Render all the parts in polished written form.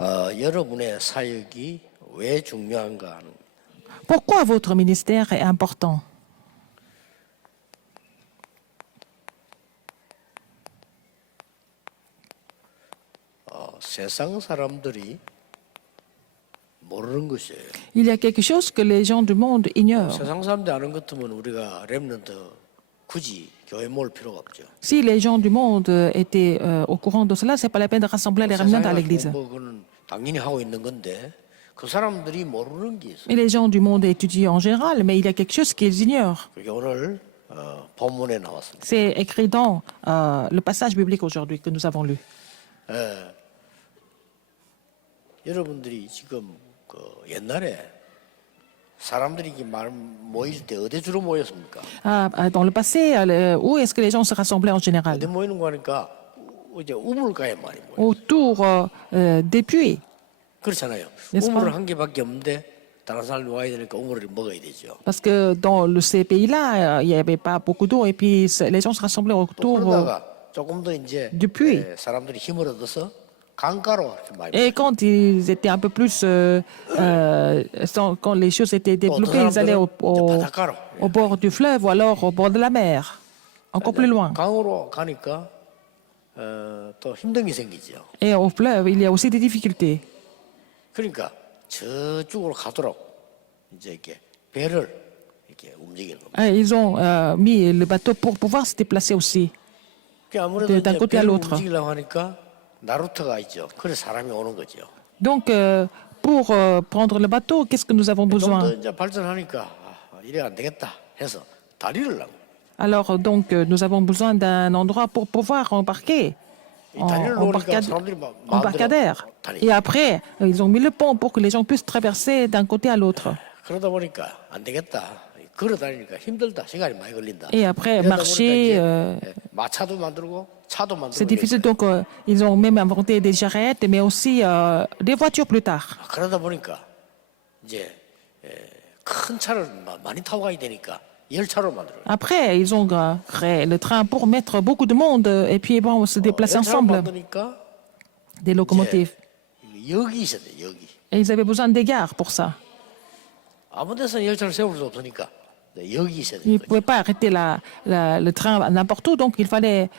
여러분의 사역이 왜 중요한가 하는 Pourquoi votre ministère est important? 세상 사람들이 모르는 것이에요. Il y a quelque chose que les gens du monde ignorent. 세상 사람들이 아는 것 같으면 우리가 렘넌트 굳이 교회 모을 필요가 없죠. Si les gens du monde étaient au courant de cela, c'est pas la peine de rassembler les remnants à l'église. 뭐 그거는 당연히 하고 있는 건데 그 사람들이 모르는 게 있어요. Et les gens du monde étudient en général, mais il y a quelque chose qu'ils ignorent. 그게 오늘 본문에 나왔습니다. C'est écrit dans le passage biblique aujourd'hui que nous avons lu. 여러분들이 지금 그 옛날에 사람들이 모일 때 어디 주로 모였습니까? Dans le passé, où est-ce que les gens se rassemblaient en général? 어디 모이는 거 하니까 이제 우물가에 많이 모여. Autour des puits. 그렇잖아요. N'est-ce 우물은 pas? 한 개밖에 없는데 다른 사람이 와야 되니까 우물을 먹어야 되죠. Parce que dans ces pays-là, il n'y avait pas beaucoup d'eau et puis les gens se rassemblaient 또 autour. 그러다가 조금 더 이제 du puits. 사람들이 힘을 얻어서 강가로 이렇게 많이 Et quand ils étaient un peu plus, quand les choses étaient développées, ils allaient 바닷가로. au bord du fleuve ou alors au bord de la mer, encore plus loin. 강으로 가니까 또 힘든 게 생기죠. Et au fleuve, il y a aussi des difficultés. 그러니까 저쪽으로 가도록 이제 이렇게 배를 이렇게 움직이는 겁니다. Ils ont mis le bateau pour pouvoir se déplacer aussi. 아무래도 d'un 이제 côté à 배를 l'autre. 움직이려고 하니까 나루터가 있죠. 그래서 사람이 오는 거죠. Donc, pour prendre le bateau, qu'est-ce que nous avons 좀 더 besoin? 이제 발전하니까 이래 안 되겠다 해서 다리를 놔. Alors, donc, nous avons besoin d'un endroit pour pouvoir embarquer. Embarcadère. Et après, ils ont mis le pont pour que les gens puissent traverser d'un côté à l'autre. 그러다 보니까 안 되겠다. 걸어 다니니까 힘들다. 시간이 많이 걸린다. Et après, 그러다 marcher, 보니까 이제 마차도 만들고 차도 c'est 만들고. difficile. Donc, ils ont même inventé des charrettes, mais aussi des voitures plus tard. 그러다 보니까 이제 큰 차를 많이 타고 가야 되니까 열차로 만들어요. Après, ils ont créé le train pour mettre beaucoup de monde et puis bon, se déplacer 열차로 ensemble, 만드니까 des locomotives. 여기 있어야 돼. 여기. Et ils avaient besoin des gares pour ça. 아무 데서 열차를 세울 수 없으니까 여기 있어야 Ils ne 돼. pouvaient pas arrêter le train n'importe où, donc il fallait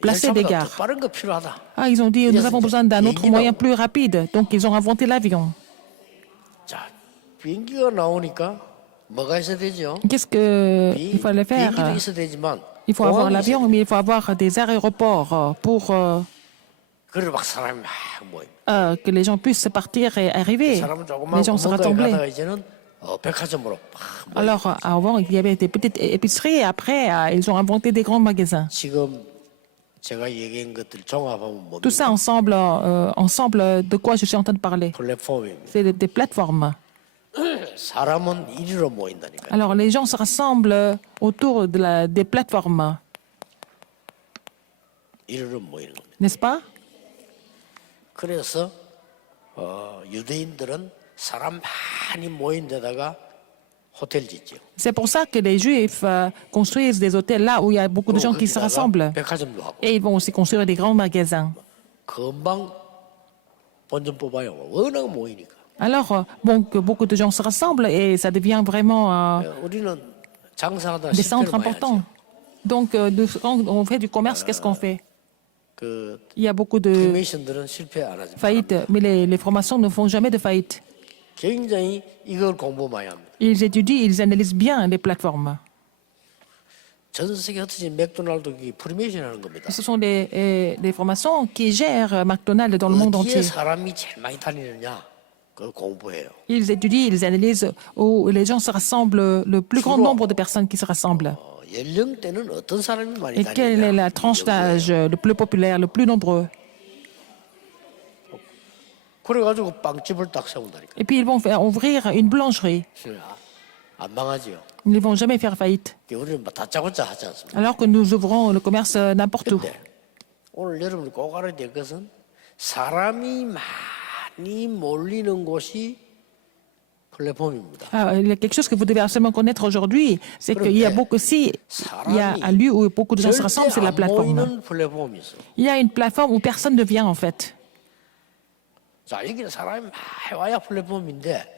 placer des 열차보다 더 gares. 빠른 거 필요하다. Ah, ils ont dit, nous avons besoin d'un autre moyen plus rapide, donc ils ont inventé l'avion. 자, 비행기가 나오니까 뭐가 있어야 되죠? Qu'est-ce qu'il fallait faire? 비행기도 있어야 되지만 Il faut avoir 공항이 l'avion, 있어야 돼. mais il faut avoir des aéroports pour 그래 막 사람이 막 모여. que les gens puissent partir et arriver. 사람은 조금만 Les gens se 공항가에 rassemblaient. 가다가 이제는 백화점으로 막 모여. Alors, avant, il y avait des petites épiceries, et après, ils ont inventé des grands magasins. 지금 제가 얘기한 것들 종합하면 Tout ça 뭡니까? ensemble, de quoi je suis en train de parler? 플랫폼입니다. C'est des plateformes. 사람은 이리로 모인다니까. Alors, les gens se rassemblent autour des plateformes, 이리로 모이는 겁니다. n'est-ce pas? 그래서 유대인들은 사람 많이 모인 데다가 호텔 짓죠. C'est pour ça que les Juifs construisent des hôtels là où il y a beaucoup de gens qui se rassemblent. 백화점도 하고. Et ils vont aussi construire des grands magasins. 금방 본전 뽑아요. 워낙 모이니까. Alors, bon, que beaucoup de gens se rassemblent et ça devient vraiment 우리는 장사하다 des 실패를 centres 많이 importants. 하죠. Donc, quand on fait du commerce, qu'est-ce qu'on fait? 그 Il y a beaucoup de 프리메이션들은 실패 안 하지만 faillites, mais les francs-maçons ne font jamais de faillite. 굉장히 이걸 공부 많이 합니다. Ils étudient, ils analysent bien les plateformes. 전 세계 흩어진 맥도날드 프리메이션 하는 겁니다. Ce sont des francs-maçons qui gèrent McDonald's dans le monde 어디에 entier. 사람이 제일 많이 다니느냐 그걸 공부해요. Ils étudient, ils analysent où les gens se rassemblent, le plus grand nombre de personnes qui se rassemblent. 연령대는 어떤 사람이 많이 Et quelle est la 다니느냐. tranche d'âge le plus populaire, le plus nombreux? 그래가지고 빵집을 딱 세운다니까. Et puis ils vont faire ouvrir une boulangerie. 안 망하지요. Ils ne vont jamais faire faillite. 우리는 뭐 다짜고짜 하지 않습니다. Alors que nous ouvrons le commerce n'importe où. 근데 오늘 여러분이 꼭 알아야 될 것은 사람이 많이 몰리는 곳이 플랫폼입니다. Il y a quelque chose que vous devez absolument connaître aujourd'hui, c'est qu'il y a beaucoup, si il y a un lieu où beaucoup de gens se rassemblent, c'est la 절대 안 plateforme. 모이는 플랫폼이 있어. Il y a une plateforme où personne ne vient en fait. 자, 여기는 사람이 많이 와야 플랫폼인데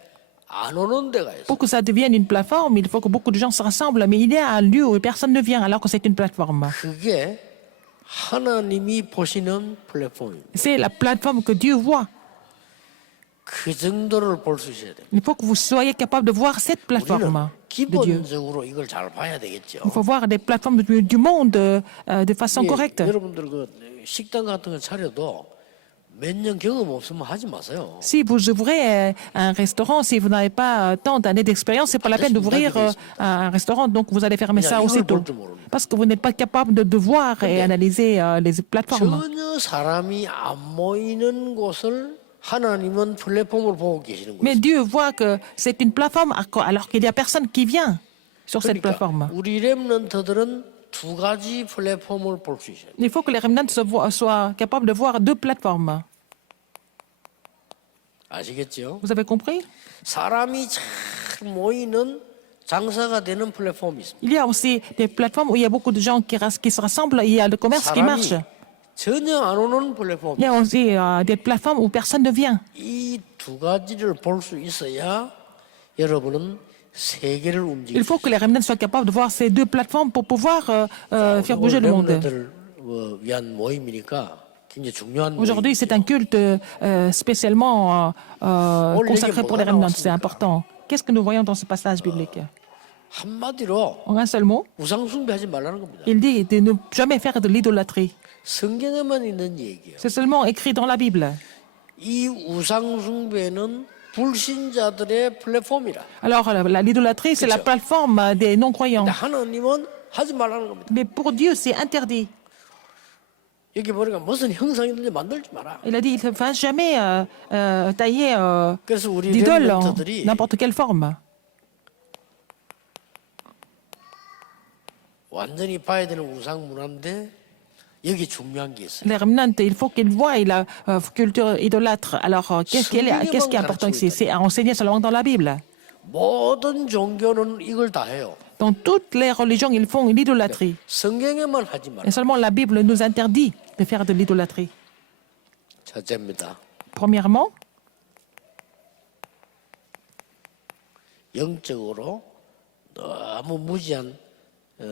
안 오는 데가 있어. Pour que ça devienne une plateforme, il faut que beaucoup de gens se rassemblent. Mais il y a un lieu où personne ne vient alors que c'est une plateforme. 그게 하나님이 보시는 플랫폼입니다. C'est la plateforme que Dieu voit. 그 정도를 볼 수 있어야 돼요. Il faut que vous soyez capable de voir cette 우리는 plateforme de Dieu. 기본적으로 이걸 잘 봐야 되겠죠. Il faut voir des plateformes du monde de façon correcte. 여러분들 그 식당 같은 거 차려도 몇 년 경험 없으면 하지 마세요. Si vous ouvrez un restaurant, si vous n'avez pas tant d'années d'expérience, c'est pas la peine d'ouvrir un restaurant. Donc vous allez fermer ça aussitôt. Parce que vous n'êtes pas capable de voir et analyser les plateformes. 전혀 사람이 안 모이는 곳을 하나님은 플랫폼을 보고 계시는 Mais 거예요. Dieu voit que c'est une plateforme alors qu'il n'y a personne qui vient sur cette 그러니까 plateforme. 우리 렘넌트들은 두 가지 플랫폼을 볼 수 있어요. Il faut que les remnants soient capables de voir deux plateformes. 아시겠죠? Vous avez compris? 사람이 잘 모이는 장사가 되는 플랫폼이 있습니다. Il y a aussi des plateformes où il y a beaucoup de gens qui se rassemblent, il y a le commerce qui marche. 사람이 전혀 안 오는 플랫폼. Il y a aussi des plateformes où personne ne vient. 이 두 가지를 볼 수 있어야 여러분은 세계를 움직일 Il faut que les remnants soient capables de voir ces deux plateformes pour pouvoir faire bouger le monde. 렘넌트를 위한 모임이니까 굉장히 중요한 Aujourd'hui, c'est un culte spécialement consacré pour les remnants. C'est important. Qu'est-ce que nous voyons dans ce passage biblique? 한마디로 En un seul mot, 우상 숭배하지 말라는 겁니다. il dit de ne jamais faire de l'idolâtrie. 성경에만 있는 얘기예요. C'est seulement écrit dans la Bible. 이 우상 숭배는 불신자들의 플랫폼이라. Alors, l'idolâtrie, c'est la plateforme des non-croyants. 근데 하나님은 하지 말라는 겁니다. Mais pour Dieu, c'est interdit. 여기 보니까 무슨 형상이든지 만들지 마라. Il a dit, il ne faut jamais tailler 그래서 우리 d'idole en 렘넌트들이 n'importe quelle forme. 완전히 봐야 되는 우상 문화인데 여기 중요한 게 있어요. Les remnants, il faut qu'ils voient la culture idolâtre. Alors, qu'est-ce qui est important ici? C'est enseigné seulement dans la Bible. 모든 종교는 이걸 다 해요. Dans toutes les religions, ils font une idolâtrie. 성경에만 하지 마라. Et seulement la Bible nous interdit de faire de l'idolâtrie. 첫째입니다. Premièrement, 영적으로 너무 무지한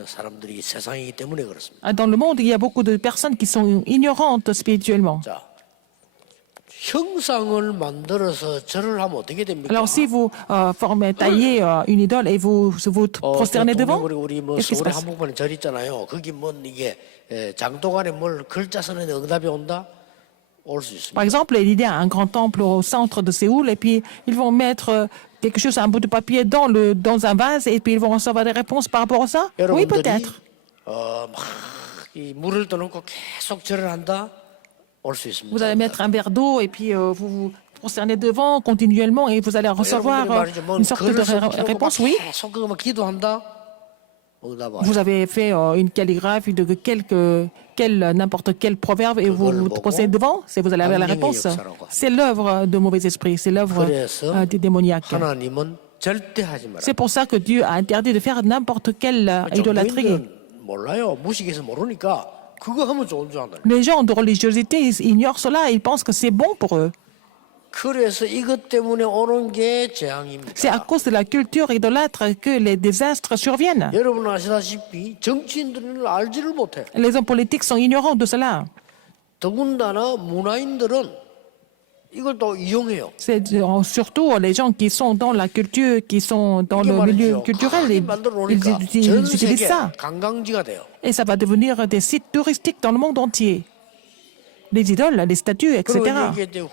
사람들이 세상이기 때문에 그렇습니다. dans le monde, il y a beaucoup de personnes qui sont ignorantes spirituellement. 자, 형상을 만들어서 절을 하면 어떻게 됩니까? Alors, si vous taillez une idole et vous prosternez devant, 우리 뭐 qu'est-ce qui se 서울에 passe? 한복판에 절 있잖아요. 거기 뭐 이게 장독안에 뭘 글자 쓰는데 응답이 온다? 올 수 있습니다. Par exemple, il y a un grand temple au centre de Séoul et puis ils vont mettre quelque chose, un bout de papier dans un vase et puis ils vont recevoir des réponses par rapport à ça? Oui, 여러분들이 peut-être. 막이 물을 떠놓고 계속 절을 한다? 올 수 있습니다. Vous allez mettre un verre d'eau et puis vous vous prosternez devant continuellement et vous allez recevoir 말이죠. 뭐 une sorte 글을 de 써놓고 réponse. 막 Oui, 계속 그거 막 기도한다? 응답 와요. vous avez fait une calligraphie de n'importe quel proverbe et vous vous procédez devant, c'est vous allez avoir la réponse. C'est l'œuvre de mauvais esprits, c'est l'œuvre 그래서 des démoniaques. 하나님은 절대 하지 마라. C'est pour ça que Dieu a interdit de faire n'importe quelle idolâtrie. 노인들은 몰라요. 무식해서 모르니까 그거 하면 좋은 줄 안다. Les gens de religiosité ils ignorent cela, ils pensent que c'est bon pour eux. 그래서 이것 때문에 오는 게 C'est à 재앙입니다. cause de la culture idolâtre que les désastres surviennent. 여러분 아시다시피 정치인들은 알지를 못해. Les hommes politiques sont ignorants de cela. 더군다나 문화인들은 이걸 또 이용해요. C'est surtout les gens qui sont dans la culture, qui sont dans 이게 le milieu 말이죠. culturel, 크게 ils 만들어 놓으니까 ils 전 utilisent 세계 ça. 관광지가 돼요. Et ça va devenir des sites touristiques dans le monde entier. Les idoles, les statues, etc. 그리고 이게 이제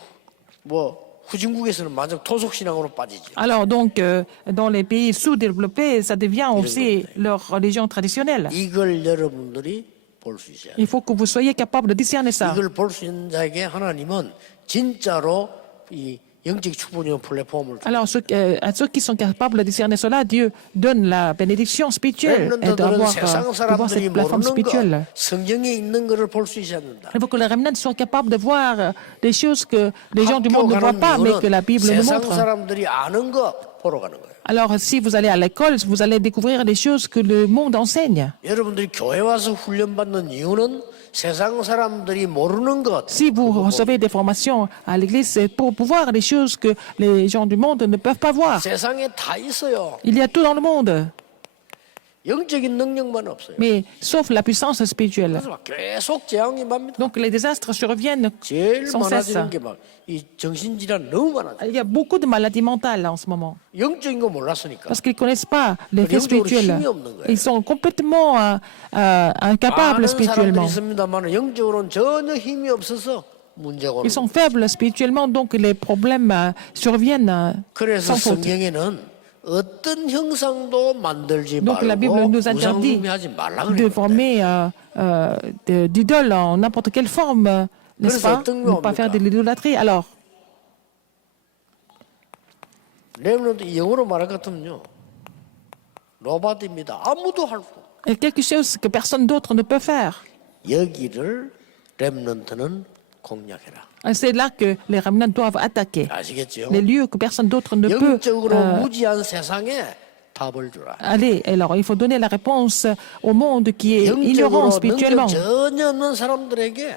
뭐 후진국에서는 만약 토속 신앙으로 빠지지. Alors donc, dans les pays sous-développés, ça devient aussi leur religion traditionnelle. 이걸 여러분들이 볼 수 있어요. Il faut que vous soyez capable de discerner ça. 이걸 볼 수 있는 자에게 하나님은 진짜로 이 영적 축복용 플랫폼을 줍니다. Alors, à ceux qui sont capables de discerner cela, Dieu donne la bénédiction spirituelle et 렘넌트들은 de 세상 voir 사람들이 cette plateforme 모르는 spirituelle. 거 성경에 있는 것을 볼 수 있어야 된다. Il faut que les remnants soient capables de voir des choses que les gens du monde ne voient pas, mais que la Bible nous 세상 montre. 사람들이 아는 거 보러 가는 거예요. Alors, si vous allez à l'école, vous allez découvrir des choses que le monde enseigne. 여러분들이 교회 와서 훈련받는 이유는 세상 사람들이 모르는 것. Si vous recevez des formations à l'église, c'est pour pouvoir des choses que les gens du monde ne peuvent pas voir. 세상에 다 있어요. Il y a tout dans le monde, 영적인 능력만 없어요. mais sauf la puissance spirituelle. 그래서 막 계속 재앙이 맙니다. Donc, les désastres surviennent 제일 sans cesse. 많아지는 게 막 이 정신질환 너무 많아져. Il y a beaucoup de maladies mentales en ce moment, 영적인 거 몰랐으니까. parce qu'ils ne connaissent pas l'effet 영적으로 spirituel. 힘이 없는 거예요. Ils sont complètement incapables 많은 spirituellement. 사람들이 있습니다만 영적으로는 전혀 힘이 없어서 문제가 오는 Ils sont 거예요. faibles spirituellement, donc les problèmes surviennent 그래서 sans faute. 성경에는 어떤 형상도 만들지 Donc la Bible 말고 nous interdit 우상숭배하지 말라 de 그래요. former d'idoles en n'importe quelle forme, n'est-ce 그래서 pas? 어떤 Ne pas faire de l'idolâtrie. Alors, 렘넌트 영어로 말할 것 같으면요. 로바드입니다. 아무도 할 수 없어요. il y a quelque chose que personne d'autre ne peut faire. 여기를 렘넌트는 공략해라. C'est là que les remnants doivent attaquer. 아시겠죠? Les lieux que personne d'autre ne peut 영적으로 무지한 세상에 답을 주라. aller. Alors, il faut donner la réponse au monde qui est ignorant 영적으로 spirituellement. 능력 전혀 없는 사람들에게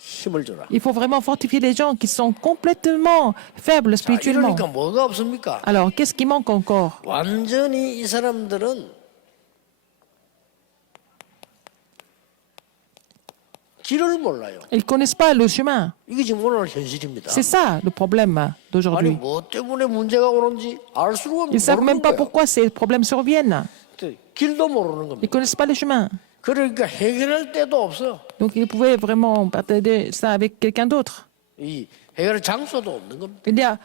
힘을 주라. Il faut vraiment fortifier les gens qui sont complètement faibles 자, spirituellement. 이러니까 뭐가 없습니까? Alors, qu'est-ce qui manque encore? 완전히 이 사람들은 길을 몰라요. Ils ne connaissent pas le chemin. 이게 지금 오늘 현실입니다. C'est ça le problème 아니 d'aujourd'hui. 뭐 때문에 문제가 오는지 알 수가 Ils ne savent même 모르는 pas 거예요. pourquoi ces problèmes surviennent. 길도 모르는 Ils 겁니다. ne connaissent pas le chemin. 그러니까 해결할 데도 없어. Donc, ils pouvaient vraiment partager ça avec quelqu'un d'autre. 이 해결할 장소도 없는 겁니다. Il n'y a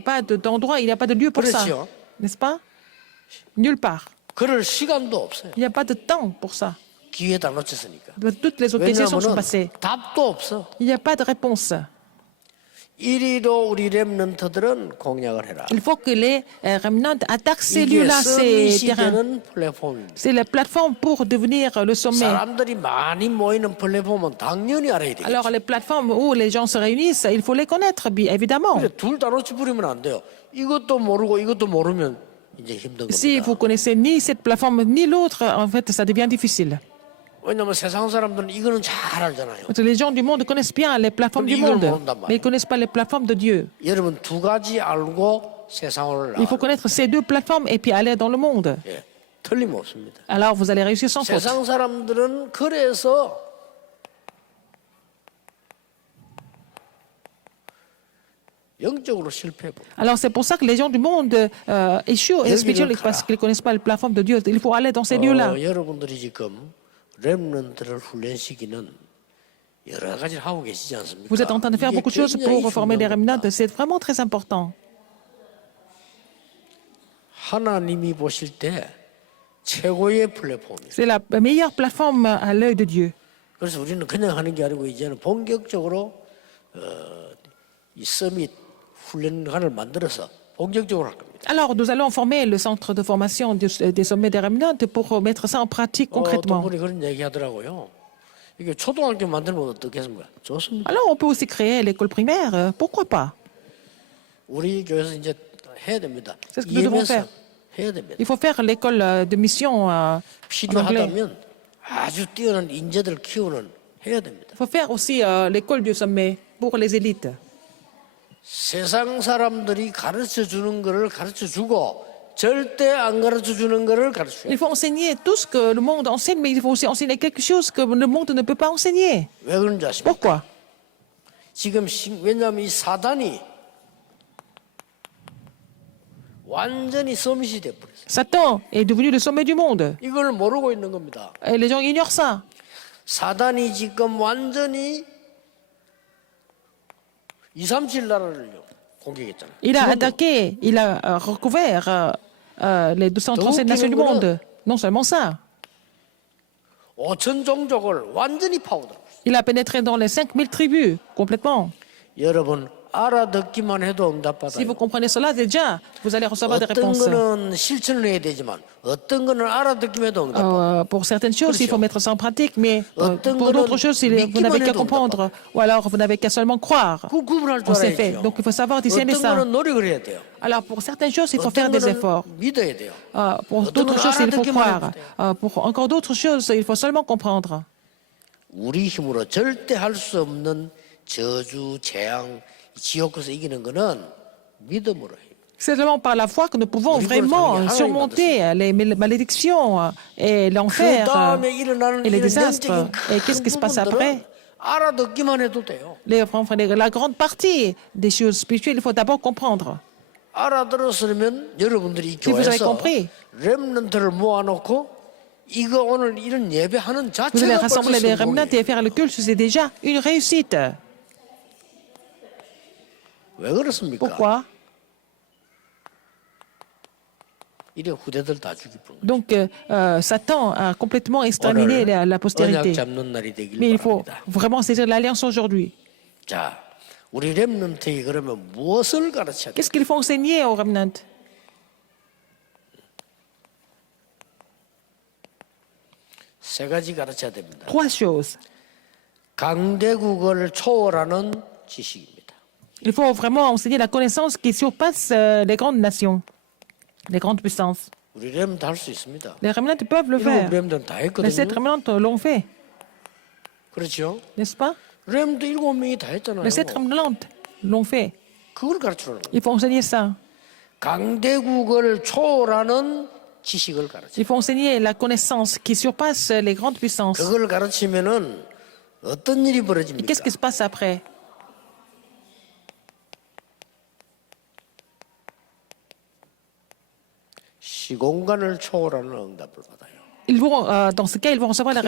pas d'endroit, il n'y a pas de lieu pour ça. 그렇죠. N'est-ce pas? Nulle part. 그럴 시간도 없어요. Il n'y a pas de temps pour ça. 기회다 놓쳤으니까. Toutes les occasions sont 왜냐하면 passées. 답도 없어. Il n'y a pas de réponse. 이리로 우리 렘넌트들은 공략을 해라. Il faut que les remnants attaquent ces 이게 lieux-là, ces 서밋이 terrains. 되는 플랫폼입니다. C'est la plateforme pour devenir le sommet. 사람들이 많이 모이는 플랫폼은 당연히 알아야 되겠죠. Alors, les plateformes où les gens se réunissent, il faut les connaître, bien évidemment. 둘 다 놓치 버리면 안 돼요. 이것도 모르고 이것도 모르면 이제 힘든 Si 겁니다. vous connaissez ni cette plateforme ni l'autre, en fait, ça devient difficile. 왜냐하면 세상 사람들은 이거는 잘 알잖아요. Parce que les gens du monde connaissent bien les plateformes du monde, mais ils ne connaissent pas les plateformes de Dieu. 여러분 두 가지 알고 세상을 Il faut connaître ces deux plateformes et puis aller dans le monde. 예, 틀림없습니다. Alors, vous allez réussir sans faute. 세상 사람들은 그래서 영적으로 실패해버려요. Alors, c'est pour ça que les gens du monde échouent spirituellement parce qu'ils ne connaissent pas les plateformes de Dieu. Il faut aller dans ces lieux-là. 여러분들이 지금 렘넌트를 훈련시키는 여러 가지를 하고 계시지 않습니까? Vous êtes en train de faire 이게 beaucoup de choses 굉장히 pour former des 중요합니다. remnants. C'est vraiment très important. 하나님이 보실 때 최고의 플랫폼이에요. C'est la meilleure plateforme à l'œil de Dieu. 그래서 우리는 그냥 하는 게 아니고 이제는 본격적으로 이 서밋 훈련관을 만들어서 본격적으로 할 겁니다. Alors, nous allons former le centre de formation des sommets des remnants pour mettre ça en pratique 어떤 concrètement. 분이 그런 얘기 하더라고요. 이게 초등학교 만들면 어떻겠습니까? 좋습니다. Alors, on peut aussi créer l'école primaire. Pourquoi pas? 우리 교회에서 이제 해야 됩니다. C'est ce que nous devons EMS faire. 해야 됩니다. Il faut faire l'école de mission en anglais. 필요하다면 아주 뛰어난 인재들 키우는 해야 됩니다. Il faut faire aussi l'école du sommet pour les élites. 세상 사람들이 가르쳐 주는 거를 가르쳐 주고 절대 안 가르쳐 주는 거를 가르쳐요. Il faut enseigner tout ce que le monde enseigne, mais il faut aussi enseigner quelque chose que le monde ne peut pas enseigner. 왜 그런지 아십니까? Pourquoi? 지금 왜냐하면 이 사단이 완전히 서밋이 돼버렸어요. Satan est devenu le sommet du monde. 이걸 모르고 있는 겁니다. Et les gens ignorent ça. 사단이 지금 완전히 237 나라를 공격했잖아요. Il a attaqué, il a recouvert les 237 nations du monde. Non seulement ça, 5천 종족을 완전히 파고들었어요. il a pénétré dans les 5000 tribus complètement. 여러분 알아듣기만 해도 Si 응답받아요. vous comprenez cela, déjà, vous allez recevoir des 어떤 réponses. 거는 실천을 해야 되지만 어떤 거는 알아듣기만 해도 응답받아요. Pour certaines choses, il faut mettre ça en pratique, mais 어떤 pour d'autres 거는 choses, vous n'avez qu'à comprendre, ou alors vous n'avez qu'à seulement croire. 그 구분할 줄 On sait fait. 알아야죠. Donc il faut savoir discerner 어떤 ça. 거는 노력을 해야 돼요. Alors pour certaines choses, il faut faire 어떤 des 거는 efforts. 믿어야 돼요. Pour d'autres choses, il faut croire. Pour encore d'autres choses, il faut seulement comprendre. 우리 힘으로 절대 할 수 없는 저주, 재앙, 지옥에서 이기는 거는 믿음으로 해요. C'est seulement par la foi que nous pouvons vraiment surmonter les malédictions et 그 l'enfer 다음에 일어나는 et les 이런 désastres. 영적인 Et qu'est-ce qui se 큰 passe après? 부분들은 알아듣기만 해도 돼요. La grande partie des choses spirituelles, il faut d'abord comprendre. 알아들었으면 여러분들이 이 Si vous avez 교회에서 compris. 렘넌트를 모아놓고 이거 오늘 이런 예배하는 Vous allez 자체가 rassembler les 벌써 remnants 성공이에요. et faire le culte, c'est déjà une réussite. 왜 그렇습니까? Pourquoi? 이래 후대들 다 죽이고 Donc, Satan a complètement exterminé la 언약 postérité. 잡는 날이 되길 Mais il faut 바랍니다. vraiment saisir l'alliance aujourd'hui. 자, 우리 렘넌트에 그러면 무엇을 가르쳐야 돼? Qu'est-ce qu'il faut enseigner aux remnants? 세 가지 가르쳐야 됩니다. Trois choses. 강대국을 초월하는 지식입니다. Il faut vraiment enseigner la connaissance qui surpasse les grandes nations, les grandes puissances. 우리 렘넌트 할 수 있습니다. Les remnants peuvent le 일곱 faire. 렘넌트 다 Les 7 했거든요. remnants l'ont fait, 그렇죠? n'est-ce pas? 렘넌트 7명이 다 했잖아요. Les 7 remnants l'ont fait. 그걸 가르치라는 거예요. Il faut enseigner ça. 강대국을 초월하는 지식을 가르쳐. Il faut enseigner la connaissance qui surpasse les grandes puissances. 그걸 가르치면은 어떤 일이 Et 벌어집니까? qu'est-ce qui se passe après? 시공간을 초월하는 응답을 받아요. Ils vont, dans ce cas, ils vont recevoir les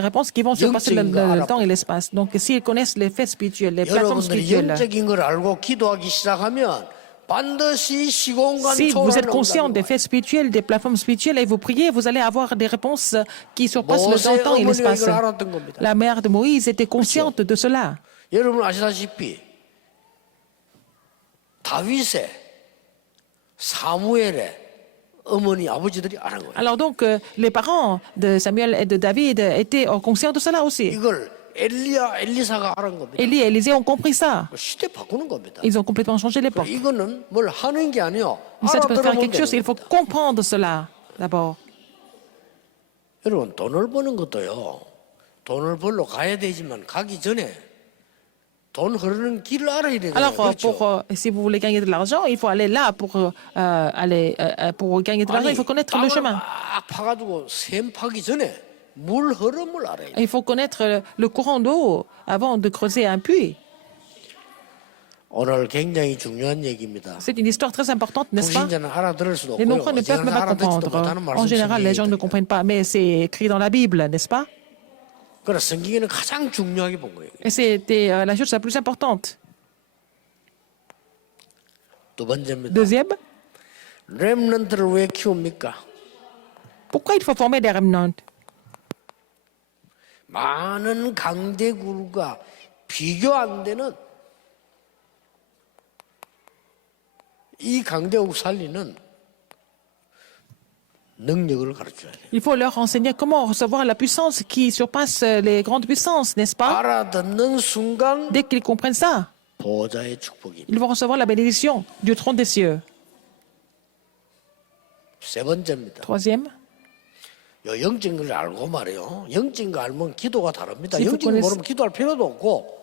réponses qui vont surpasser le temps et l'espace. Donc, s'ils connaissent les faits spirituels, les plateformes 여러분들이 spirituelles, 영적인 걸 알고 기도하기 시작하면 반드시 시공간 si vous êtes 초월하는 conscient des 응답이 faits spirituels, des plateformes spirituelles et vous priez, vous allez avoir des réponses qui surpassent le 모세 temps et 어머니가 l'espace. 이걸 알았던 겁니다. La mère de Moïse était consciente de cela. 여러분 아시다시피 다윗의 사무엘의 어머니 아버지들이 알은 거예요. Alors donc, les parents de Samuel et de David étaient conscients de cela aussi. 이걸 엘리사가 알은 겁니다. Élie et Élisée ont compris ça. 시대 바꾸는 겁니다. Ils ont complètement changé l'époque. 이거는 뭘 하는 게 아니요. Il s'agit pas de faire 알아들으면 quelque chose, 되는 il faut 겁니다. comprendre cela d'abord. 여러분 돈을 버는 것도요. 돈을 벌러 가야 되지만 가기 전에 돈 흐르는 길을 알아야 되잖아요. Alors, 그렇죠? si vous voulez gagner de l'argent, il faut aller là pour gagner de l'argent, il faut connaître le 땅을 chemin. 막 파가지고 샘 파기 전에 물 흐름을 알아야 돼요. Il faut connaître le courant d'eau avant de creuser un puits. 오늘 굉장히 중요한 얘기입니다. C'est une histoire très importante, n'est-ce pas? 불신자는 알아들을 수도 Les 없고요. non-croyants ne peuvent même pas 알아듣지도 comprendre. 못하는 En 말씀 général, les gens ne 성경에 comprennent pas, mais c'est écrit dans la Bible, n'est-ce pas? 그래서 성경에는 가장 중요하게 본 거예요. Et c'était la chose la plus importante. 두 번째입니다. Deuxième, 렘넌트를 왜 키웁니까? pourquoi il faut former des remnants? 많은 강대국과 비교 안 되는 이 강대국 살리는 능력을 가르쳐야 돼요. Il faut leur enseigner comment recevoir la puissance qui surpasse les grandes puissances, n'est-ce pas? 알아듣는 순간 Dès qu'ils comprennent ça, 보좌의 축복입니다. ils vont recevoir la bénédiction du trône des cieux. 세 번째입니다. Troisième, 요 영적인 걸 알고 말이에요. 영적인 거 알면 기도가 다릅니다. Si vous 영적인 거 connaissez- 모르면 기도할 필요도 없고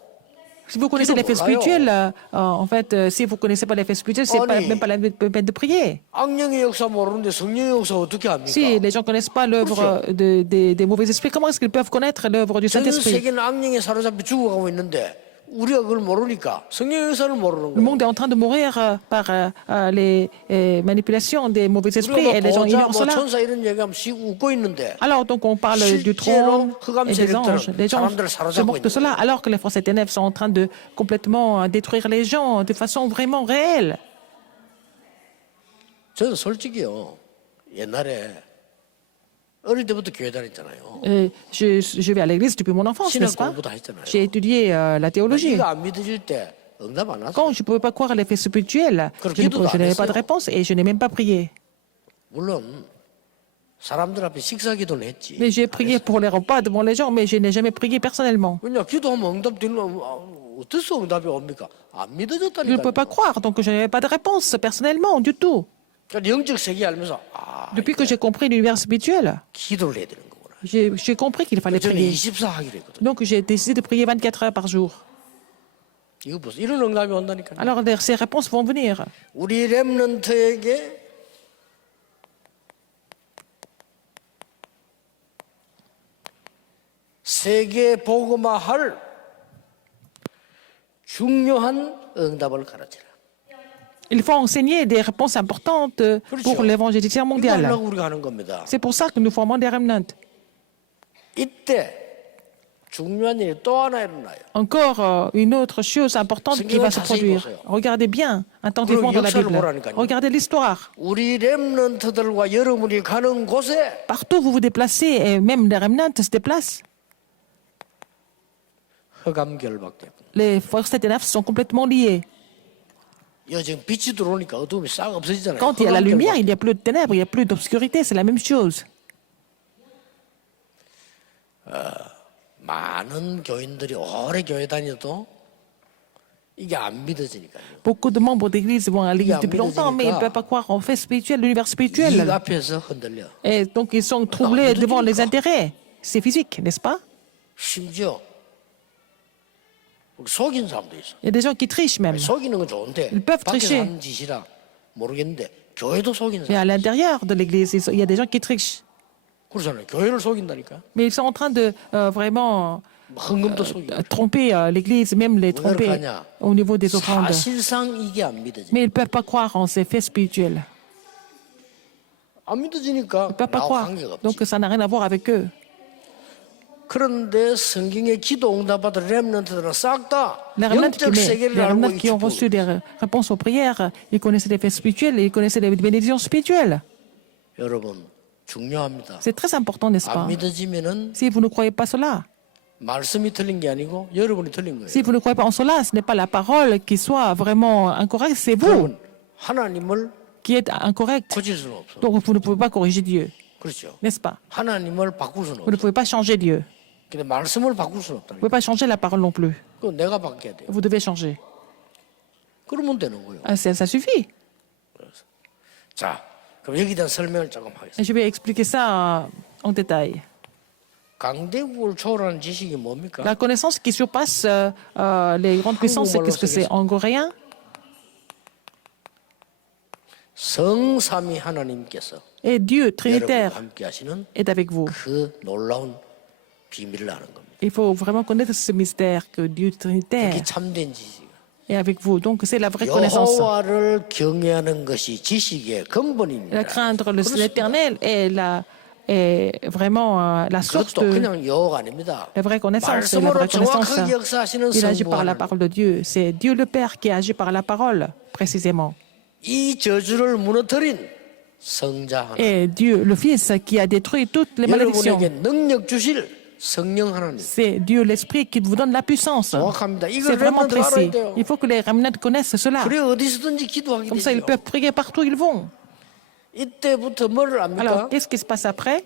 si vous connaissez les faits spirituels, en fait, si vous ne connaissez pas les faits spirituels, c'est même pas la peine de prier. 악령의 역사 모르는데 성령의 역사 어떻게 합니까? Si les gens ne connaissent pas l'œuvre des mauvais esprits, comment est-ce qu'ils peuvent connaître l'œuvre du 전 Saint-Esprit? 세계는 악령에 사로잡혀 죽어가고 있는데 우리가 그걸 모르니까 성령의 역사를 모르는 Le 거예요. monde est en train de mourir par les manipulations des mauvais esprits 우리가 et les gens 보자, ignorent 뭐 cela. 천사 이런 얘기하면 씩 웃고 있는데 Alors, donc, on parle du trône et des anges. Les gens se moquent de cela, alors que les forces des ténèbres sont en train de complètement détruire les gens de façon vraiment réelle. 저는 솔직히요 옛날에 어릴 때부터 교회 다녔잖아요. Je vais à l'église depuis mon enfance, 신학 n'est-ce pas? 공부 다 했잖아요. J'ai étudié la théologie. 이거 안 믿어질 때 응답 안 왔어요. Quand je ne pouvais pas croire à l'effet spirituel, je n'avais pas de réponse et je n'ai même pas prié. 물론 사람들 앞에 식사 기도는 했지. Mais j'ai prié pour les repas devant les gens, mais je n'ai jamais prié personnellement. 왜냐 기도하면 응답 되는 어디서 응답이 옵니까? 안 Je ne 믿어졌다니까. peux pas croire, donc je n'avais pas de réponse personnellement du tout. 그러니까 영적 세계 알면서 Depuis que j'ai compris l'univers spirituel, 기도를 해야 되는 거구나. j'ai compris qu'il fallait 저는 prier. 24 하기로 했거든. Donc j'ai décidé de prier 24 heures par jour. 이거 보세요. 이런 응답이 온다니까. Alors ces réponses vont venir. 우리 렘넌트에게 세계 복음화할 중요한 응답을 가르쳐라. Il faut enseigner des réponses importantes pour l'évangélisation 이거 mondiale. 하려고 우리가 하는 겁니다. C'est pour ça que nous formons des remnants. 이때 중요한 일이 또 하나 일어나요. Encore une autre chose importante qui va se produire. Regardez bien attentivement dans la Bible. Regardez l'histoire. 우리 렘넌트들과 여러분이 가는 곳에 Partout où vous vous déplacez, et même les remnants se déplacent, 흑암결박돼. les forces des ténèbres sont complètement liées. 요즘 빛이 들어오니까 어둠이 싹 없어지잖아요. Quand il y a la lumière, il n'y a plus de ténèbres, il n'y a plus d'obscurité, c'est la même chose. 많은 교인들이 오래 교회 다녀도 이게 안 믿어지니까요. Beaucoup de membres d'église vont à l'église depuis longtemps, mais ils ne peuvent pas croire en fait spirituel, l'univers 이 spirituel. 앞에서 흔들려. Et donc ils sont troublés devant les intérêts. C'est physique, n'est-ce pas? 심지어 우리 속인 사람도 있어. Il y a des gens qui trichent même. 속이는 건 좋은데 Ils peuvent 밖에서 tricher. 하는 짓이라 모르겠는데 교회도 속인 Mais à 사람. l'intérieur de l'église, il y a des gens qui trichent. 그렇잖아요. 교회를 속인다니까. Mais ils sont en train de vraiment 헌금도 속이고. tromper l'église, même les tromper 그러냐? au niveau des offrandes. 사실상 이게 안 믿어져. Mais ils ne peuvent pas croire en ces faits spirituels. 안 믿어지니까 Ils ne peuvent pas 나하고 croire. 관계가 없지. Donc ça n'a rien à voir avec eux. 그런데 성경의 기도 응답받은 렘넌트들은 싹 다 Les remnants 영적 세계를 알고 qui ont 있고 reçu des réponses aux prières, ils connaissaient les faits spirituels et ils connaissaient les bénédictions spirituelles. 여러분 중요합니다. C'est très important, n'est-ce 안 pas? 믿어지면은 Si vous ne croyez pas cela, 말씀이 틀린 게 아니고 여러분이 틀린 거예요. si vous ne croyez pas en cela, ce n'est pas la parole qui soit vraiment incorrecte, c'est vous 여러분 하나님을 qui êtes incorrect. 고칠 수는 없어. Donc vous ne pouvez pas corriger Dieu, 그렇죠. n'est-ce pas? 하나님을 바꿀 수는 Vous ne 없어. pouvez pas changer Dieu. 근데 말씀을 바꿀 수는 Vous ne 없다니까. pouvez pas changer la parole non plus. 그건 내가 바뀌어야 돼요. Vous devez changer. 그러면 되는 거예요. Ah, ça suffit. 자, 그럼 여기에 대한 설명을 조금 하겠습니다. Et je vais expliquer ça en détail. 강대국을 초월하는 지식이 뭡니까? La connaissance qui surpasse les grandes puissances, c'est qu'est-ce que c'est en coréen? 성삼위 하나님께서 Et Dieu 여러분과 trinitaire 함께 하시는 est avec vous. 그 놀라운 비밀을 아는 겁니다. Il faut vraiment connaître ce mystère que Dieu trinitaire 그게 참된 지식. est avec vous. Donc c'est la vraie connaissance. 여호와를 경외하는 것이 지식의 근본입니다. Craindre l'éternel est vraiment la source 그것도 de 그냥 여호가 아닙니다. la vraie connaissance. Et la 말씀으로 vraie connaissance, 정확하게 역사하시는 il agit 성부 par la 하나님. parole de Dieu. C'est Dieu le Père qui agit par la parole, précisément. 이 저주를 무너뜨린 성자 하나님. Et Dieu le Fils qui a détruit toutes les malédictions. 여러분에게 능력 주실 성령 하나님. C'est Dieu l'Esprit qui vous donne la puissance. 정확합니다. C'est 이걸 vraiment 렘넌트가 알아야 précis. 돼요. Il faut que les remnants connaissent cela. 그래 어디서든지 기도하게 Comme ça, ils 되죠. peuvent prier partout où ils vont. 이때부터 뭐를 Alors, 압니까? qu'est-ce qui se passe après?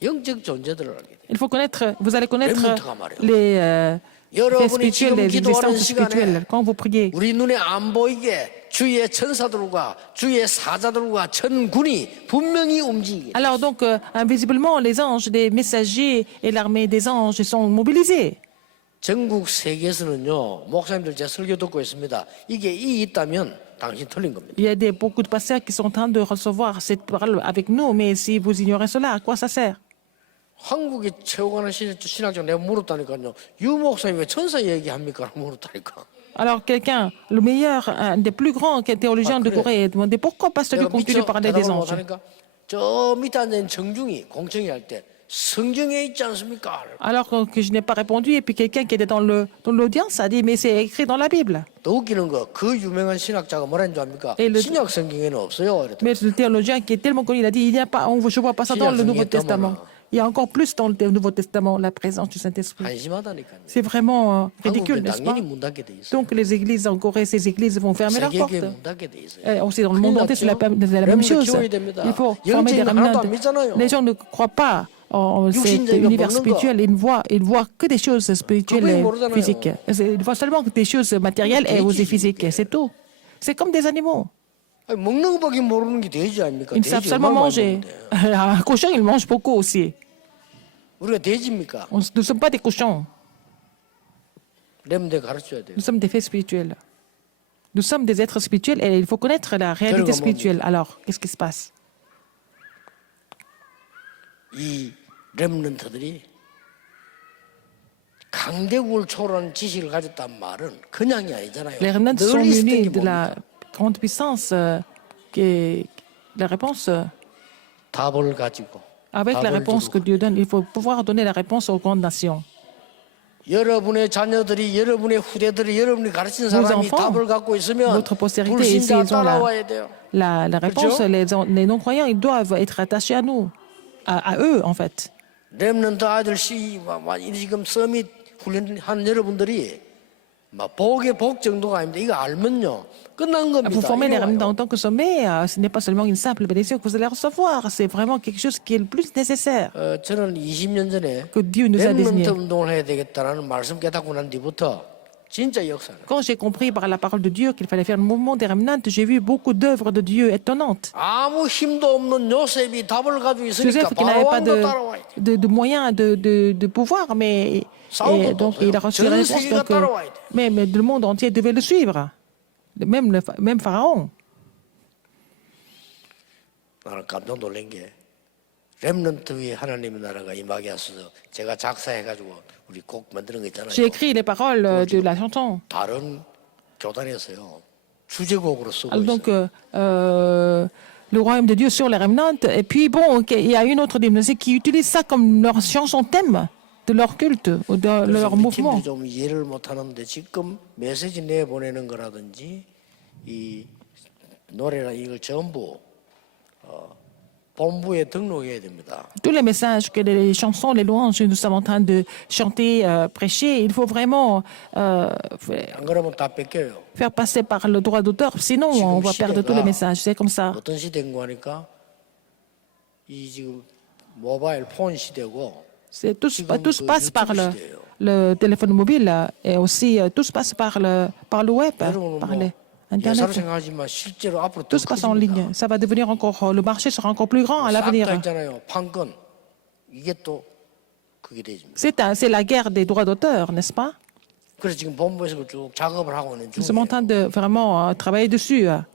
영적 존재들을 알게 돼요. Il faut connaître, vous allez connaître 렘넌트가 말이에요. les faits 여러분이 spirituels, 지금 les 기도하는 existences spirituelles. 시간에 Quand vous priez, 우리 눈에 안 보이게 주의 천사들과 주의 사자들과 천군이 분명히 움직이게. alors donc, invisiblement, les anges, les messagers et l'armée des anges sont mobilisés. 전국 세계에서는요 목사님들 제 설교 듣고 있습니다. 이게 이 있다면 당신 틀린 겁니다. Il y a beaucoup de pasteurs qui sont en train de recevoir cette parole avec nous, mais si vous ignorez cela, à quoi ça sert? 한국에 최고가는 신학자 내가 물었다니까요. 유 목사님 왜 천사 얘기합니까? 물었다니까. Alors quelqu'un, le meilleur, un des plus grands théologiens de Corée, a demandé pourquoi pasteur 내가 Dieu continue de parler des 대답을 anges. 못하니까 저 밑에 앉은 정중이 공청회 할 때 성경에 있지 않습니까? Alors que je n'ai pas répondu, et puis quelqu'un qui était dans l'audience a dit, mais c'est écrit dans la Bible. 더 웃기는 거 그 유명한 신학자가 뭐라는 줄 압니까? Et le- 신약 성경에는 없어요. 이랬더니 Mais le théologien qui est tellement connu, il a dit, il n'y a pas, je ne vois pas ça dans le Nouveau Testament. Il y a encore plus dans le Nouveau Testament la présence du Saint-Esprit. 한심하다니까요. C'est vraiment ridicule, 한국은 n'est-ce pas? 당연히 문 닫게 돼 있어요. Donc les églises en Corée, ces églises vont fermer leurs portes. 세계교회 문 닫게 돼 있어요. Et aussi dans le monde entier, c'est la même 렘넌트 chose. 키워야 됩니다. Il faut former des 영적인 하나도 안 remnants. 믿잖아요. Les gens ne croient pas en cet 육신적인 univers 먹는 거. spirituel. Ils voient que des choses spirituelles 그거에 et 모르잖아요. physiques. Ils voient seulement des choses matérielles et aussi physiques. C'est tout. C'est comme des animaux. 아니, 먹는 것밖에 모르는 게 돼지 아닙니까? Ils savent 돼지 seulement 얼마나 manger. 먹는데. Un cochon, il mange beaucoup aussi. 우리가 돼지입니까? Nous ne sommes pas des cochons. 렘대 가르쳐야 돼요. Nous sommes des faits spirituels. Nous sommes des êtres spirituels et il faut connaître la réalité spirituelle. Alors, qu'est-ce qui se passe? 이 렘넌트들이 강대국을 초월하는 지식을 가졌단 말은 그냥이 아니잖아요. Les remnants 늘 sont 있었던 게 munis de la 뭡니까? grande puissance. La réponse, 답을 가지고 avec la 답을 réponse que 주고. Dieu donne, il faut pouvoir donner la réponse aux grandes nations. 여러분의 자녀들이 여러분의 후대들이 여러분이 가르친 Vos 사람이 enfants, 답을 갖고 있으면 votre postérité, 불신자 s'ils ont 따라와야 돼요. la réponse, 그렇죠? les non-croyants, ils doivent être attachés à nous, à eux en fait. 렘넌트 아저씨 지금 서밋 훈련한 여러분들이 막 복의 복 정도가 아닙니다. 이거 알면요 끝난 겁니다. Vous formez les 이리 remnants 와요. en tant que sommet, ce n'est pas seulement une simple bénédiction que vous allez recevoir, c'est vraiment quelque chose qui est le plus nécessaire 저는 20년 전에 que Dieu nous a désigné. 렘넌트 운동을 해야 되겠다라는 말씀 깨닫고 난 뒤부터 진짜 역사는 Quand j'ai compris par la parole de Dieu qu'il fallait faire le mouvement des remnants, j'ai vu beaucoup d'œuvres de Dieu étonnantes. 아무 힘도 없는 요셉이 답을 가지고 있으니까 Joseph qui n'avait 바로 pas 왕도 따라와야 돼. de moyens de pouvoir, mais et donc il a reçu la réponse. Donc, mais le monde entier devait le suivre, même Pharaon. 나는 깜짝 놀란 게 렘넌트 위에 하나님의 나라가 임하게 하소서 제가 작사해가지고 우리 곡 만드는 거 있잖아요. J'ai écrit les paroles de la chanson. 다른 교단에서요 주제곡으로 쓰고 Alors, donc, 있어요. le royaume de Dieu sur les remnants. Et puis, bon, il y a une autre dynastie qui utilise ça comme leur chanson thème de leur culte ou de 그래서 leur 우리 mouvement. 팀들이 좀 이해를 못하는데 지금 메시지 내보내는 거라든지 이 노래나 이걸 전부 본부에 등록해야 됩니다. Tous les messages, que les chansons, les louanges, nous sommes en train de chanter, prêcher, il faut vraiment 안 그러면 다 뺏겨요. faire passer par le droit d'auteur, sinon on va perdre tous les messages. C'est comme ça. 어떤 시대인 거 하니까 이 지금 모바일 폰 시대고 C'est, tout se passe par le téléphone mobile et aussi tout se passe par le web, 여러분은 par 뭐 les 예사로 Internet. 생각하지만 실제로 앞으로 더 Tout se passe en 커집니다. ligne. Ça va devenir encore, le marché sera encore plus grand à l'avenir. 싹다 있잖아요. 판권 이게 또 그게 되지. C'est la guerre des droits d'auteur, n'est-ce pas? 그래서 지금 본부에서 쭉 작업을 하고 있는 Nous sommes en 중이에요. train de vraiment travailler dessus à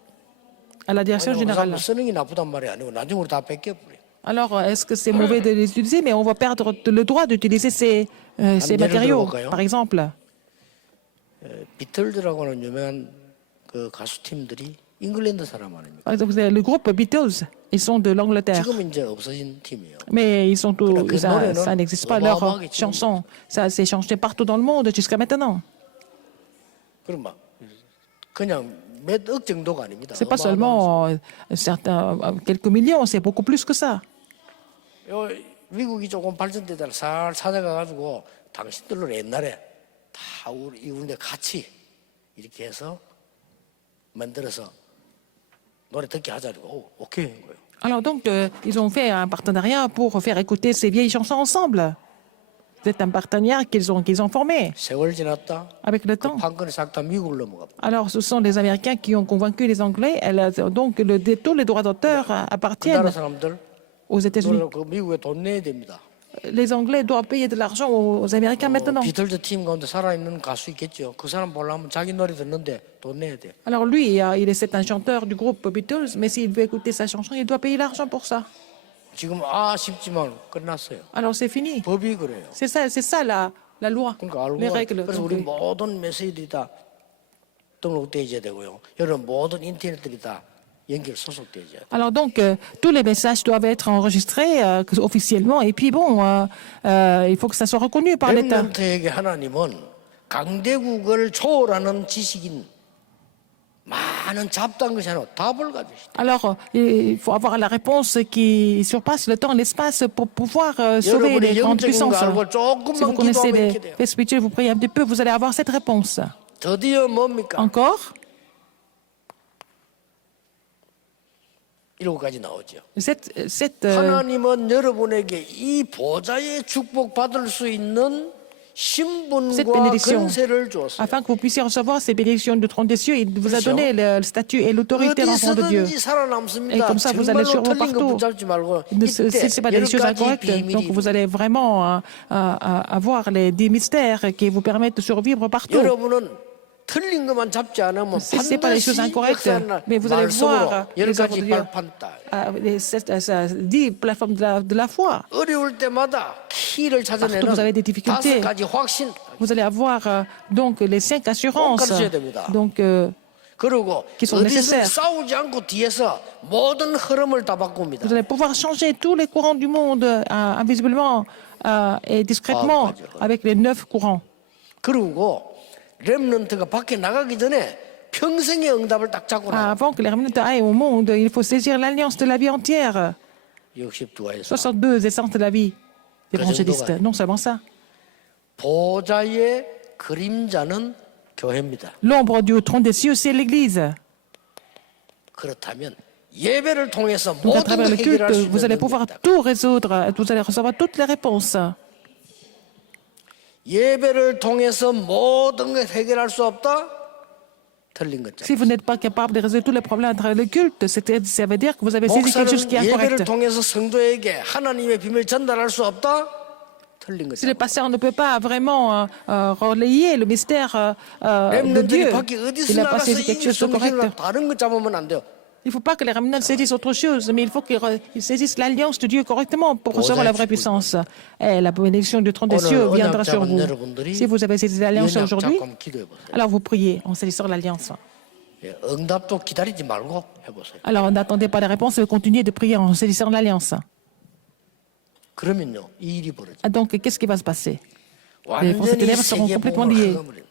la direction 그 générale. 사람 쓰는 게 나쁘단 말이 아니고 나중에 우리 다 뺏겨버려. Alors, est-ce que c'est mauvais de les utiliser? Mais on va perdre le droit d'utiliser ces matériaux, par exemple. 비틀즈라고 하는 유명한 그 가수 팀들이 잉글랜드 사람 아닙니까? Par exemple, vous avez le groupe Beatles, ils sont de l'Angleterre. 지금 이제 없어진 팀이에요. Mais ils sont tous, 그러나 그 노래는 ça n'existe pas, leurs 어마어마하게 chansons. Ça s'est chanté partout dans le monde jusqu'à maintenant. 그럼 막 그냥 몇 억 정도가 아닙니다. C'est pas 어마어마한 seulement quelques millions, c'est beaucoup plus que ça. 요 미국이 조금 발전되다 살 찾아가가지고 당신들로 옛날에 다 우리 같이 이렇게 해서 만들어서 노래 듣게 하자고 오케이 한 거예요. Alors donc, ils ont fait un partenariat pour faire écouter ces vieilles chansons ensemble. C'est un partenariat qu'ils ont formé 세월 지났다. avec le 그 temps. 판권이 싹 다 미국을 넘어가. Alors, ce sont les Américains qui ont convaincu les Anglais. Donc, tous les droits d'auteur 그 나라 appartiennent 사람들 aux États-Unis. 그 미국에 돈 내야 됩니다. Les Anglais doivent payer de l'argent aux Américains maintenant. 비틀즈 팀 가운데 살아있는 가수 있겠죠. 그 사람 보려면 자기 노래 듣는데 돈 내야 돼. Alors lui, c'est un chanteur du groupe Beatles, mais s'il veut écouter sa chanson, il doit payer l'argent pour ça. 지금 아쉽지만 끝났어요. Alors c'est fini. 법이 그래요. C'est ça la loi, 그러니까 알고 les règles. 그래서 우리 모든 메시지들이 다 등록되어 있어야 되고요. 여러분 모든 인터넷들이 다 연결 소속되어 있어야 돼요. Alors donc, tous les messages doivent être enregistrés officiellement. Et puis bon, il faut que ça soit reconnu par l'État. 렘넌트에게 하나님은 강대국을 초월하는 지식인 많은 잡다한 것이 아니라 답을 가지고 있다. Alors, il faut avoir la réponse qui surpasse le temps et l'espace pour pouvoir sauver les grandes puissances. Si vous connaissez les faits spirituels, vous priez un petit peu, vous allez avoir cette réponse. 드디어 뭡니까? Encore, 7가지 나오죠. cette 하나님은 여러분에게 이 보좌의 축복 받을 수 있는 cette 신분과 bénédiction, 권세를 줬어요. afin que vous puissiez recevoir ces bénédictions du trône des cieux, il vous a donné le statut et l'autorité d'enfant de Dieu. 어디서든지 살아남습니다. Et comme ça, vous allez 정말로 sûrement 틀린 거 partout. 붙잡지 말고 Si ce 이때 n'est pas des choses 10가지 incorrectes, donc 비밀이 vous allez vraiment avoir les 10 mystères qui vous permettent de survivre partout. 여러분은 틀린 것만 잡지 않으면 Si ce n'est pas des choses 반드시 incorrectes, 역사나 mais vous allez 말씀으로 voir les œuvres de 10가지 Dieu. 발판다. Les 10 plateformes de la foi. 어려울 때마다 키를 찾아내는 Partout vous avez des difficultés. 5가지 확신. Vous allez avoir donc les 5 assurances. 가르쳐야 됩니다. Donc, 그리고 qui sont 어디서 nécessaires. 싸우지 않고 뒤에서 모든 흐름을 다 바꿉니다. vous allez pouvoir changer tous les courants du monde invisiblement et discrètement avec les 9 courants. 그리고 렘넌트가 밖에 나가기 전에 평생의 응답을 딱 잡고 나가. Avant que les remnants aillent au monde, il faut saisir l'alliance de la vie entière. 62에서 62 essences de la vie évangéliste. Non seulement ça. 보좌의 그림자는 교회입니다. L'ombre du trône des cieux, c'est l'Église. 그렇다면 예배를 통해서 Donc à 모든 travers le 걸 culte, 해결할 수 vous allez 있는 pouvoir 능력이다. tout résoudre, vous allez recevoir toutes les réponses. 예배를 통해서 모든 걸 해결할 수 없다? 틀린 거죠. Si vous n'êtes pas capable de résoudre tous les problèmes à travers le culte, ça veut dire que vous avez saisi quelque chose qui 목사는 est 예배를 incorrect. 통해서 성도에게 하나님의 비밀 전달할 수 없다? 틀린 Si 거죠. le pasteur ne peut pas vraiment relayer le mystère de 렘넌들이 Dieu, 밖에 어디서 il n'a pas 나가서 saisi quelque 이 chose de correct. 성경이랑 다른 거 잡으면 안 돼요. Il ne faut pas que les remnants saisissent autre chose, mais il faut qu'ils saisissent l'alliance de Dieu correctement pour recevoir la vraie puissance. Et la bénédiction du trône des cieux viendra sur vous. Si vous avez saisi l'alliance 연약 aujourd'hui, 잡고 기도해 보세요. alors vous priez en saisissant l'alliance. 예, 응답도 기다리지 말고 해보세요. Alors n'attendez pas les réponses, mais continuez de prier en saisissant l'alliance. 그러면요 이 일이 벌어져. Donc qu'est-ce qui va se passer? Les forces 완전히 ténèbres seront complètement 세계복음을 liées. 긁어버린.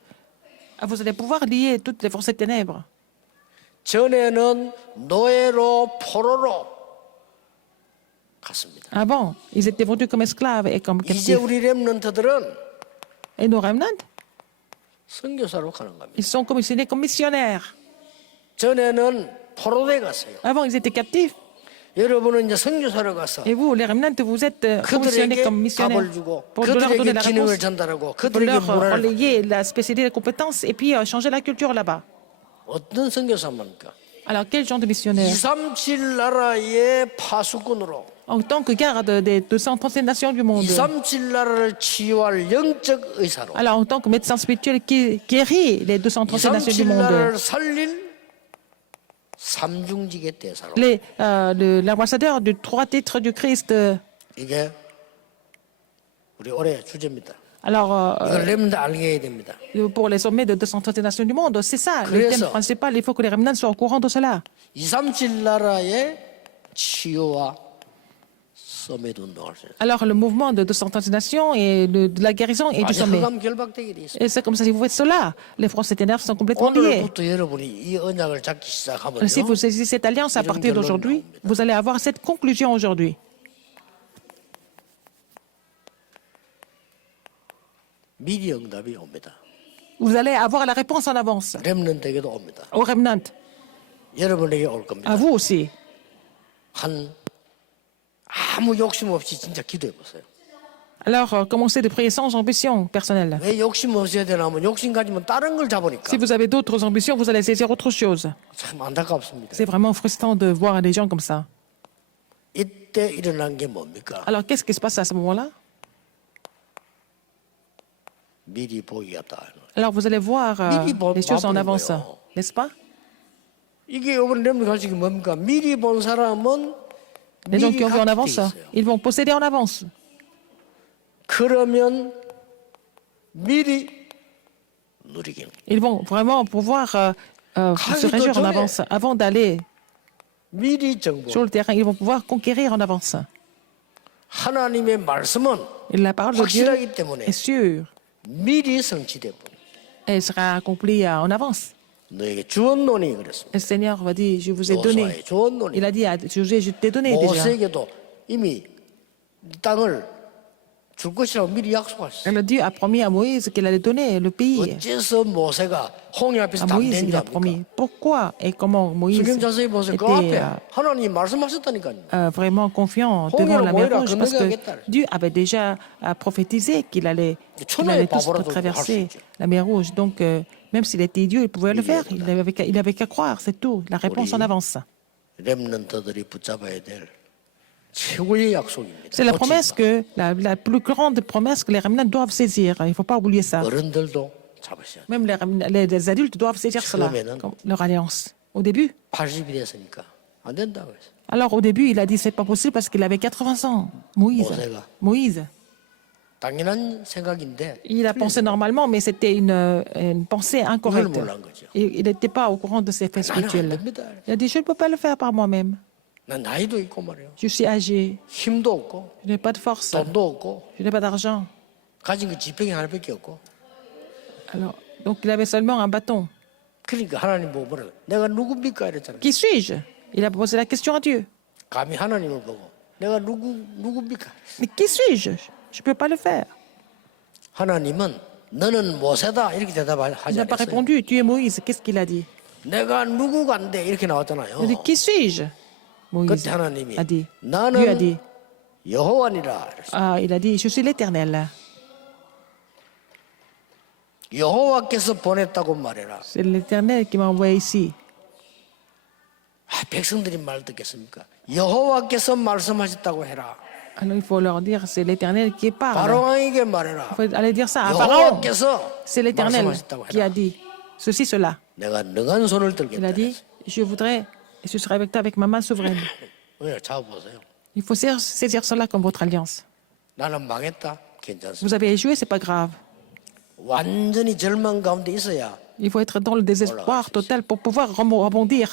Vous allez pouvoir lier toutes les forces ténèbres. 전에는 노예로 포로로 갔습니다. Avant, ils étaient vendus comme esclaves et comme 이제 captifs. 우리 렘넌트들은 Et nos remnants, 선교사로 가는 겁니다. ils sont commissionnés comme missionnaires. 전에는 포로대 갔어요. Avant, ils étaient captifs. 여러분은 이제 선교사로 가서 Et vous, les remnants, vous êtes commissionnés 그들에게 comme missionnaires. 답을 주고 Pour leur donner 그들에게 la 기능을 réponse, 전달하고 pour 그들에게 leur 문화를 relayer la spécialité, les compétences et puis changer la culture là-bas. 어떤 선교사입니까? Alors, quel genre de missionnaire? 237 나라의 파수꾼으로 En tant que garde des 237 nations du monde. 237 나라를 치유할 영적 의사로 Alors, en tant que médecin spirituel qui guérit les 237 nations du 237 monde. 나라를 살릴 삼중직의 대사로 L'ambassadeur du 3 titres du Christ. 이게 우리 올해 주제입니다. Alors, 이걸 렘드 알게 해야 됩니다. pour les sommets de 237 nations du monde, c'est ça le 그래서- thème principal. Il faut que les remnants soient au courant de cela. 237 나라의 치유와 서밋 운동을 해요. Alors, le mouvement de 237 nations et de la guérison et du 아주 sommet. 흑암결박되게 돼 있어요. Et c'est comme ça, si vous faites cela, les forces ténèbres sont complètement liées. 오늘부터 여러분이 이 언약을 잡기 시작하면요. Si vous saisissez cette alliance à 이런 partir 결론이 d'aujourd'hui, 나옵니다. vous allez avoir cette conclusion aujourd'hui. 미리 응답이 옵니다. Vous allez avoir la réponse en avance. 렘넌트에게도 옵니다. Aux remnants, 여러분에게 올 겁니다. à vous aussi. 아무 욕심 없이 진짜 기도해 보세요. Alors, commencez de prier sans ambition personnelle. 왜 욕심 없어야 되냐면 욕심 가지면 다른 걸 잡으니까 Si vous avez d'autres ambitions, vous allez saisir autre chose. 참 안타깝습니다. C'est vraiment frustrant de voir des gens comme ça. 이때 일어난 게 뭡니까? Alors, qu'est-ce qui se passe à ce moment-là? 미리 보기 같다. Alors, vous allez voir les choses en avance, n'est-ce pas? 이게 이번 렘넌트 가지고 뭡니까? 미리 본 사람은 Les gens 미리 qui ont vu en 갖게 돼 avance, 있어요. ils vont posséder en avance. 그러면 미리 누리게. Ils vont vraiment pouvoir se réjouir en avance. Avant d'aller 미리 정보. sur le terrain, ils vont pouvoir conquérir en avance. 하나님의 말씀은 Et la parole de Dieu 확실하기 때문에 est sûre 미리 성취돼 버려. et sera accomplie en avance. 너에게 주었노니 그랬습니다. Le Seigneur va dire, je vous ai donné. 여호수아에 주었노니. Il a dit à Josué, je t'ai donné déjà. 모세에게도 이미 땅을 줄 것이라고 미리 약속하셨어요. Alors Dieu a promis à Moïse qu'il allait donner le pays. 어째서 모세가 홍해 앞에서 À Moïse, il a 담대인지 promis. 압니까? Pourquoi et comment Moïse 성경 자세히 보세요. 그 était 앞에 하나님이 말씀하셨다니까요. vraiment confiant devant la mer Rouge parce que Dieu avait déjà prophétisé qu'il allait tous traverser la mer Rouge. Donc, même s'il était idiot, il pouvait le faire. Il avait qu'à croire, c'est tout. La réponse en avance. 렘넌트들이 붙잡아야 될 최고의 약속입니다. C'est la 놓치지 promesse 마. que, la plus grande promesse que les remnants doivent saisir. Il ne faut pas oublier ça. 어른들도 잡으셔야 돼요. Même les adultes doivent saisir cela, comme leur alliance. Au début, 80이 됐으니까 안 된다고 했어요. alors au début, il a dit c'est pas possible parce qu'il avait 80 ans. Moïse. 당연한 생각인데 Il a pensé normalement, mais c'était une pensée 그걸 incorrecte. 몰란 거죠. Il n'était pas au courant de ses faits 나는 안 spirituels. 됩니다. Il a dit, je ne peux pas le faire par moi-même. 난 나이도 있고 말이에요. Je suis âgé, 힘도 없고 je n'ai pas de force, 돈도 없고 je n'ai pas d'argent. 가진 그 지팡이 하나밖에 없고. Alors, donc il avait seulement un bâton. 그러니까 하나님 보고 뭐라고 내가 누굽니까 이랬잖아요. Qui suis-je? Il a posé la question à Dieu. 감히 하나님을 보고 내가 누굽니까? Mais qui suis-je? Je ne peux pas le faire. 하나님은 너는 모세다 이렇게 Il 대답하지 n'a pas 않았어요. répondu. Tu es Moïse. Qu'est-ce qu'il a dit? 내가 누구간데 이렇게 나왔잖아요. Il a dit, qui suis-je? Moïse 그때 하나님이 a dit. Dieu a 나는 dit. 여호와니라 그랬어요. Ah, il a dit, je suis l'Éternel. 여호와께서 보냈다고 말해라. C'est l'Éternel qui m'a envoyé ici. 아, 백성들이 말 듣겠습니까? 여호와께서 말씀하셨다고 해라. Alors il faut leur dire, c'est l'Éternel qui parle. 바로왕에게 말해라. Il faut aller dire ça à Pharaon. 여호와께서 C'est l'Éternel 말씀하셨다고 qui a 해라. dit ceci, cela. 내가 능한 손을 Il 들겠다. a dit, je voudrais, et je serai avec toi avec ma main souveraine. 왜 잡아보세요. Il faut saisir cela comme votre alliance. 나는 망했다. 괜찮습니다. Vous avez échoué, c'est pas grave. 완전히 절망 가운데 있어야 Il faut être dans le désespoir total pour pouvoir rebondir.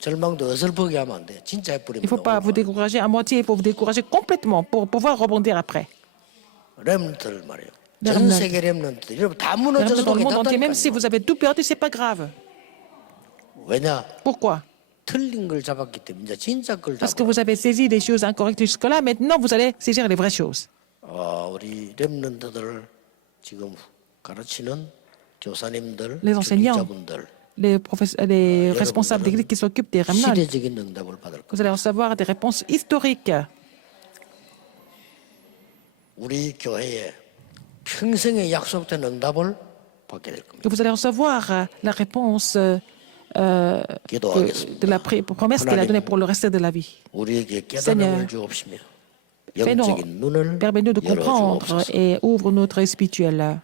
절망도 어설프게 하면 안 돼. 진짜 Il 해버리면 ne faut pas vous décourager à moitié, il faut vous décourager complètement pour pouvoir rebondir après. 렘넌트들 말이에요. 네, 전 렘넌트. 세계 렘넌트들 여러분 다 Dans 무너져도 le monde entier, même si 괜찮다니까요. vous avez tout perdu, c'est pas grave. 왜냐? Pourquoi? 틀린 걸 잡았기 때문에 이제 진짜 걸 Parce que 잡아. vous avez saisi des choses incorrectes jusque-là, maintenant vous allez saisir les vraies choses. 우리 렘넌트들을 지금 가르치는 교사님들, Les enseignants. 교육자분들 Les responsables d'église qui s'occupent des remnants, 시대적인 응답을 받을 거예요. vous allez recevoir des réponses historiques. 우리 교회에 평생에 약속된 응답을 받게 될 겁니다. Que vous allez recevoir la réponse de la promesse qu'il a donnée pour le reste de la vie. 우리에게 Seigneur, 깨달음을 주옵시며 Fais-nous, 영적인 눈을 permets-nous de comprendre 열어주옵소서. et ouvre notre œil spirituel.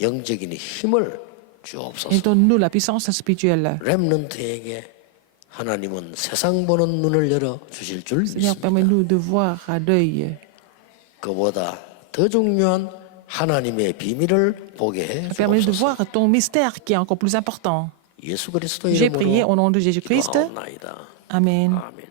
영적인 힘을 Et 주옵소서. donne-nous la puissance spirituelle. 렘넌트에게 하나님은 세상 보는 눈을 열어 주실 줄 Seigneur, 믿습니다. permets-nous de voir à l'œil. 그보다 더 중요한 하나님의 비밀을 보게 해 Permets-nous de 주옵소서. voir ton mystère qui est encore plus important. 예수 그리스도의 J'ai prié 이름으로 au nom de Jésus-Christ. 기도하옵나이다. Amen. 아멘.